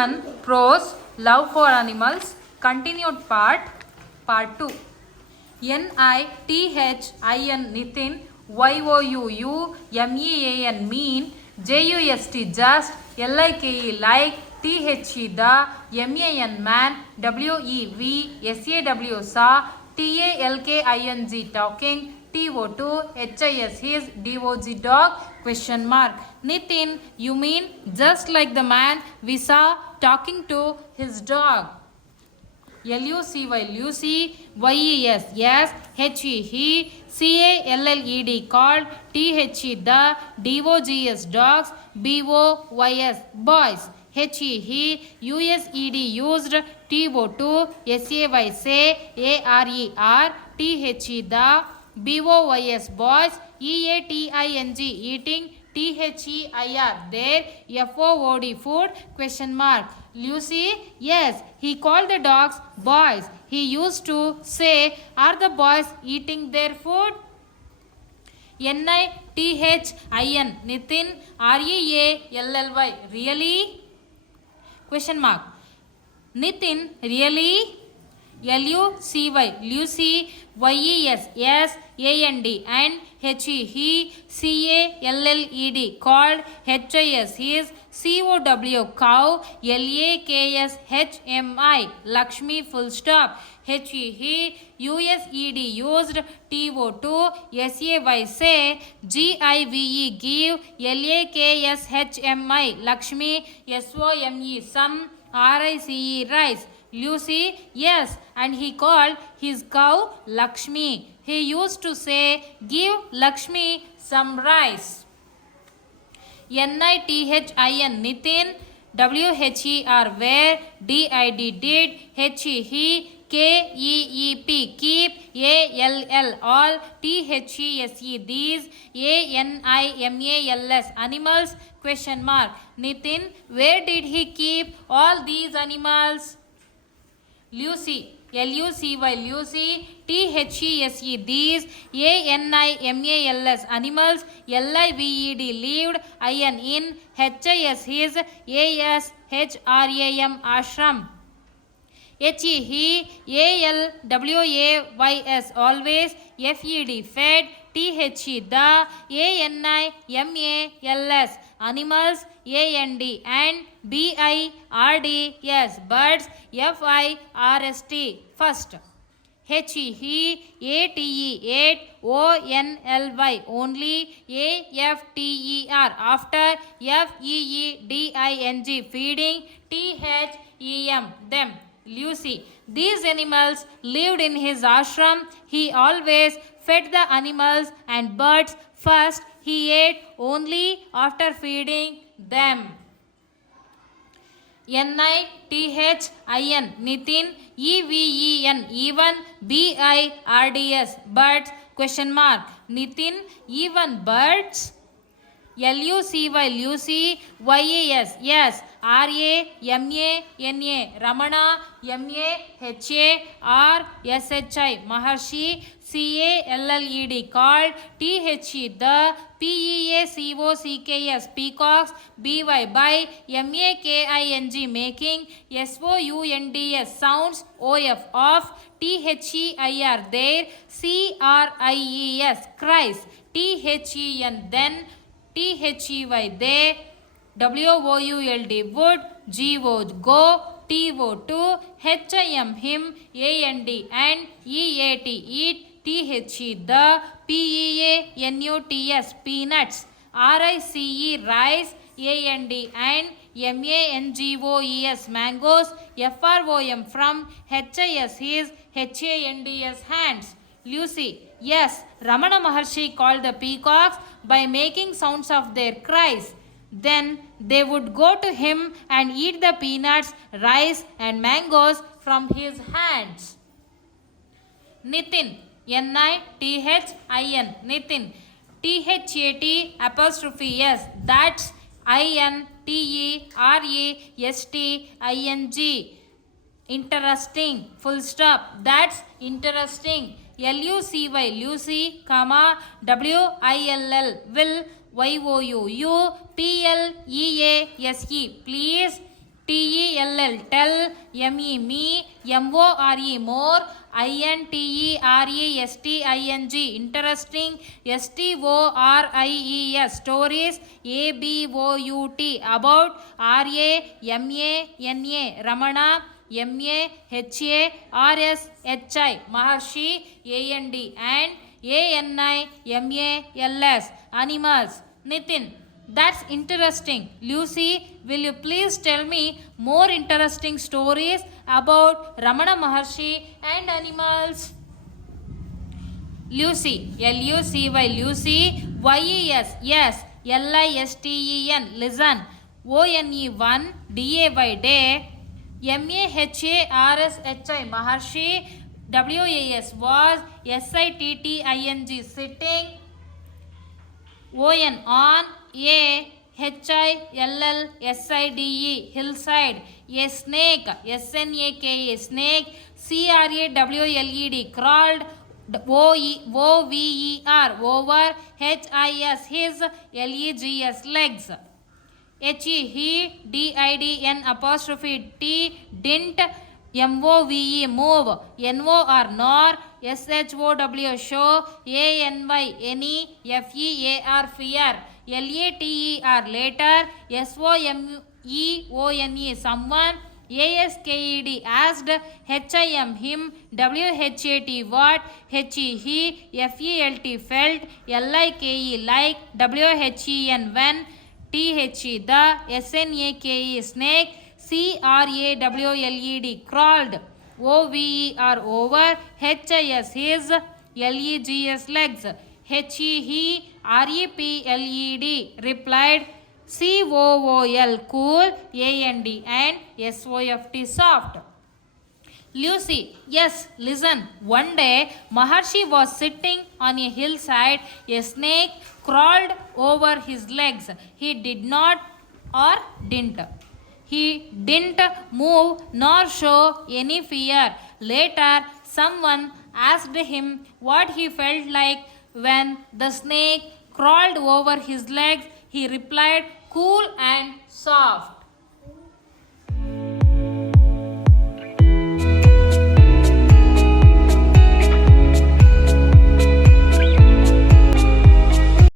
1 Prose Love for Animals Continued Part 2 NITHIN Nithin YOUUMEAN Mean JUST Just LIKE Like THE The MAN Man WEV SAW Saw TALKING Talking TO2 HIS His DOG Dog question mark. Nitin, you mean just like the man we saw talking to his dog? LUCY Lucy YES yes HE CALLED called THE the DOGS dogs BOYS boys HE USED used TO2 SAY say ARER THE the BOYS boys EATING eating THEIR there FOOD food question mark. Lucy, yes, he called the dogs boys. He used to say, are the boys eating their food? NITHIN Nithin REALLY really? Question mark. Nitin, really? LUCY Lucy YES yes AND and HE CALLED called HIS his COW cow LAKS HMI Lakshmi full stop HE USED used TO2 SAY say GIVE give LAKS HMI Lakshmi SOME some RICE rice. Lucy, yes, and he called his cow Lakshmi. He used to say, give Lakshmi some rice. NITHIN Nithin WHER where DID did HE KEEP keep ALL all THESE these ANIMALS animals question mark. Nitin, where did he keep all these animals? Lucy LUCY Lucy THESE these ANIMALS animals LIVED lived IN in HIS his ASHRAM ashram HE ALWAYS always FED fed THE the ANIMALS animals AND and BIRDS birds FIRST first HE ATE 8 ONLY only AFTER after FEEDING feeding THEM them. Lucy, these animals lived in his ashram. He always fed the animals and birds first. He ate only after feeding them. NITHIN Nithin EVEN even BIRDS birds question mark. Nitin, even birds? LUCY Lucy YES yes RAMANA MAHA RSHI Maharshi CALLED called THE the PEACOCKS peacocks BY by MAKING making SOUNDS sounds OF of THEIR there CRIES cries THEN then THEY they WOULD would GO go TO2 HIM him AND and EAT eat THE the PEANUTS peanuts RICE rice AND MANGOES mangoes FROM from HIS his HANDS hands. Lucy, yes, Ramana Maharshi called the peacocks by making sounds of their cries. Then they would go to him and eat the peanuts, rice and mangoes from his hands. Nitin NITHIN Nitin THAT apostrophe S that's INTERESTING interesting full stop that's interesting LUCY Lucy comma WILL will YOUU PLEASE please T-E-L-L, tell, M-E, me, M-O-R-E, more, I-N-T-E-R-E-S-T-I-N-G, interesting, S-T-O-R-I-E-S, stories, A-B-O-U-T, about, R-A-M-A-N-A, Ramana, M-A-H-A-R-S-H-I, Maharshi, A-N-D, and A-N-I-M-A-L-S, animals. Nitin, that's interesting. Lucy, will you please tell me more interesting stories about Ramana Maharshi and animals? Lucy, L-U-C-Y, Lucy, Y-E-S, yes, L-I-S-T-E-N, listen, O-N-E-1, D-A-Y, day, M-A-H-A-R-S-H-I, Maharshi, W-A-S, was, S-I-T-T-I-N-G, sitting, O-N, on, A-H-I-L-L-S-I-D-E, hillside, a snake, S-N-A-K-E, snake, C-R-A-W-L-E-D, crawled, O-V-E-R, over, H-I-S, his, L-E-G-S, legs. H-E, he, D-I-D-N apostrophe T, didn't, M-O-V-E, move, N-O-R, nor, S-H-O-W, show, A-N-Y, any, F-E-A-R, fear, L-A-T-E-R, later, S-O-M-E-O-N-E, someone, A-S-K-E-D, asked, H-I-M, him, W-H-A-T, what, H-E, he, F-E-L-T, felt, L-I-K-E, like, W-H-E-N, when, T-H-E, the, S-N-A-K-E, snake, C-R-A-W-L-E-D, crawled, O-V-E-R, over, H-I-S, his, L-E-G-S, legs, H-E, he, R-E-P-L-E-D, replied, C-O-O-L, cool, A-N-D, and S-O-F-T, soft. Lucy, yes, listen. One day, Maharshi was sitting on a hillside. A snake crawled over his legs. He did not or didn't. He didn't move nor show any fear. Later, someone asked him what he felt like when the snake crawled over his legs. He replied, cool and soft.